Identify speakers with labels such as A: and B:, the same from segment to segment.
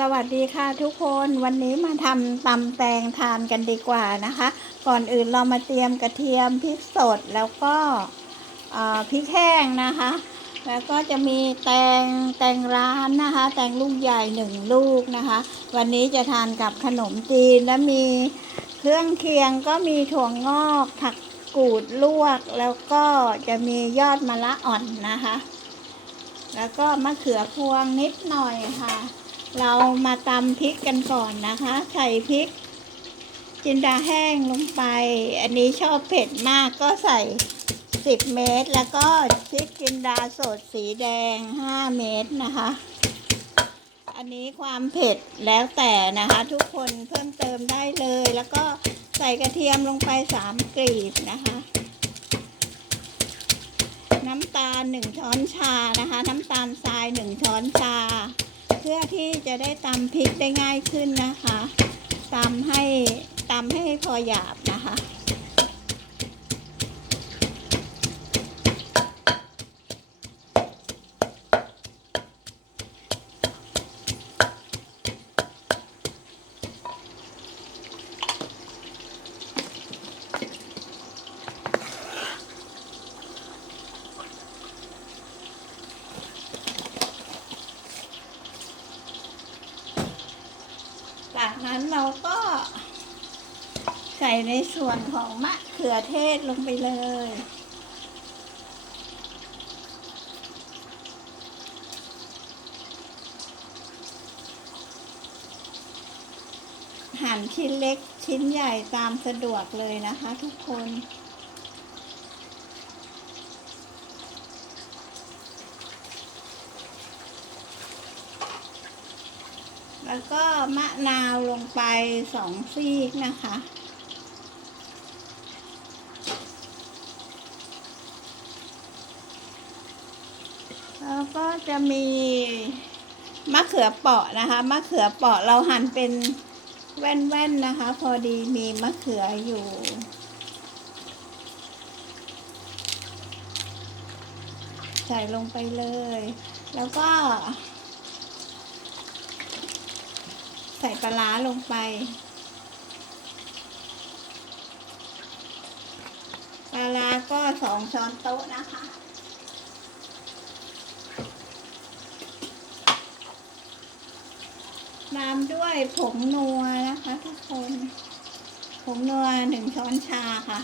A: สวัสดีค่ะทุกคนวันนี้มาทำตำแตงทานกันดีกว่านะคะ ก่อนอื่นเรามาเตรียมกระเทียมพริกสดแล้วก็พริกแห้งนะคะ แล้วก็จะมีแตงแตงร้านนะคะ แตงลูกใหญ่หนึ่งลูกนะคะ วันนี้จะทานกับขนมจีนและมีเครื่องเคียงก็มีถั่วงอกผักกูดลวก แล้วก็จะมียอดมะละอ่อนนะคะ แล้วก็มะเขือพวงนิดหน่อยค่ะ เรามาตำพริกกันก่อนนะคะ ใส่พริก จินดาแห้งลงไป อันนี้ชอบเผ็ดมากก็ใส่10เม็ดแล้วก็พริกจินดาสดสีแดง5เม็ดนะคะ อันนี้ความเผ็ดแล้วแต่นะคะ ทุกคนเพิ่มเติมได้เลย แล้วก็ใส่กระเทียมลงไป3กรีบนะคะ น้ำตาล1ช้อนชานะคะ น้ำตาลทราย1ช้อนชา เพื่อที่จะได้ตำพริกได้ง่ายขึ้นนะคะตำให้ตำให้พอหยาบนะคะ จากนั้นเราก็ ใส่ในส่วนของมะเขือเทศลงไปเลย หั่นชิ้นเล็กชิ้นใหญ่ตามสะดวกเลยนะคะทุกคนแล้วก็มะนาวลงไปสองซีกนะคะ แล้ว ก็จะมีมะเขือเปราะนะคะ มะเขือเปราะเราหั่นเป็นแว่นๆนะคะ พอดีมีมะเขืออยู่ใส่ลงไปเลย แล้วก็ ใส่ปลาร้าลงไป ปลาร้าก็สองช้อนโต๊ะนะคะ ตามด้วยผงนัวนะคะทุกคน ผงนัวหนึ่งช้อนชาค่ะ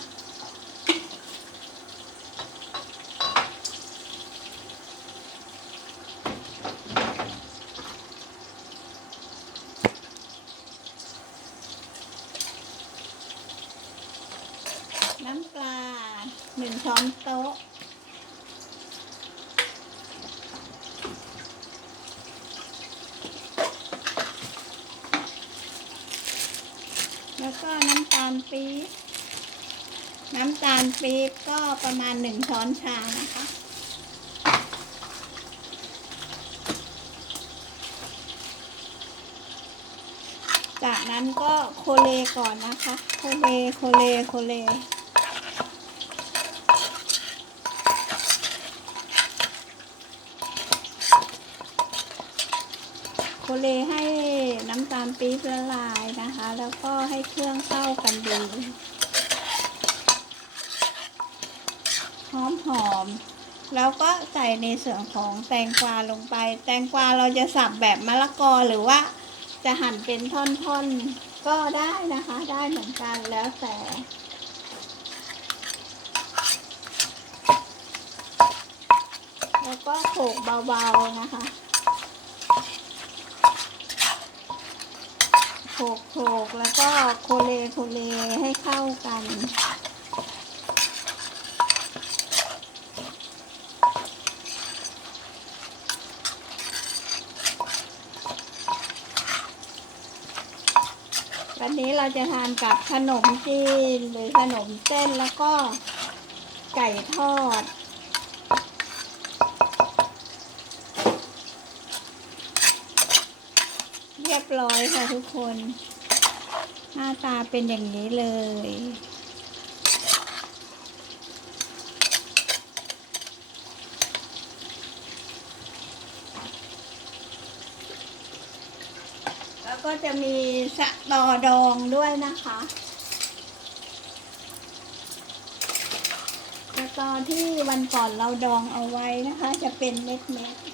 A: น้ำปลาหนึ่งช้อนโต๊ะ แล้วก็น้ำตาลปี๊บน้ำตาลปี๊บก็ประมาณหนึ่งช้อนชานะคะ จากนั้นก็โคเลก่อนนะคะ โคเล โคเล โคเลโคเลให้ น้ำตาลปี๊บละลายนะคะ แล้วก็ให้เครื่องเข้ากันดีหอมหอมๆแล้วก็ใส่ในส่วนของแตงกวาลงไป แตงกวาเราจะสับแบบมะละกอหรือว่าจะหั่นเป็นท่อนๆก็ได้นะคะ ได้เหมือนกันแล้วแต่แล้วก็โขลกเบาๆนะคะ โขลกโขลกแล้วก็โคเลโคเลให้เข้ากันวันนี้เราจะทานกับขนมจีนหรือขนมเส้นแล้วก็ไก่ทอด รียบร้อยค่ะทุกคน หน้าตาเป็นอย่างนี้เลย แล้วก็จะมีสะตอดองด้วยนะคะสะตอที่วันก่อนเราดองเอาไว้นะคะ จะเป็นเม็ดๆ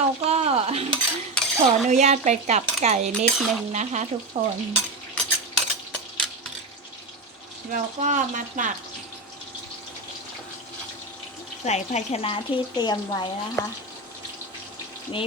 A: เราก็ ขออนุญาตไปกลับไก่นิดนึงนะคะทุกคน เราก็มาตัก ใส่ภาชนะที่เตรียมไว้นะคะ นี่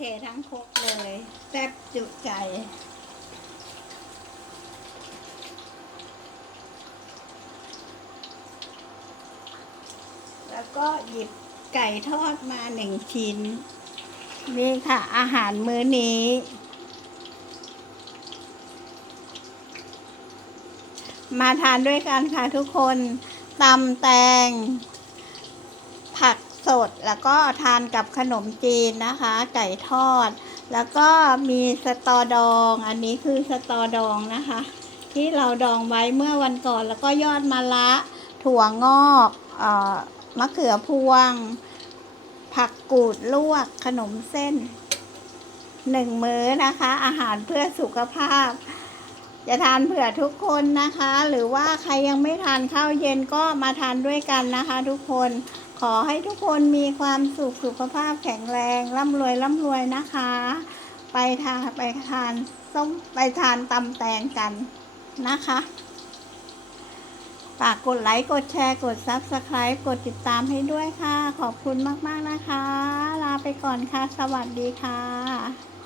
A: เททั้งคกเลยแซ่บจุใจแล้วก็หยิบไก่ทอดมาหนึ่งชิ้น นี่ค่ะ อาหารมื้อนี้ มาทานด้วยกันค่ะทุกคนตำแตง สดแล้วก็ทานกับขนมจีนนะคะ ไก่ทอด แล้วก็มีสตอดอง อันนี้คือสตอดองนะคะ ที่เราดองไว้เมื่อวันก่อน แล้วก็ยอดมะระถั่วงอกออมะเขือพวง ผักกูดลวกขนมเส้นหนึ่งมื้อนะคะ อาหารเพื่อสุขภาพ จะทานเผื่อทุกคนนะคะ หรือว่าใครยังไม่ทานข้าวเย็นก็มาทานด้วยกันนะคะ ทุกคน ขอให้ทุกคนมีความสุขสุขภาพแข็งแรงร่ำรวยร่ำรวยนะคะ ไปทานไปทานส้มไปทานตำแตงกันนะคะฝากกดไลค์กดแชร์กด Subscribe กดติดตามให้ด้วยค่ะ ขอบคุณมาก ๆ นะคะ ลาไปก่อนค่ะ สวัสดีค่ะ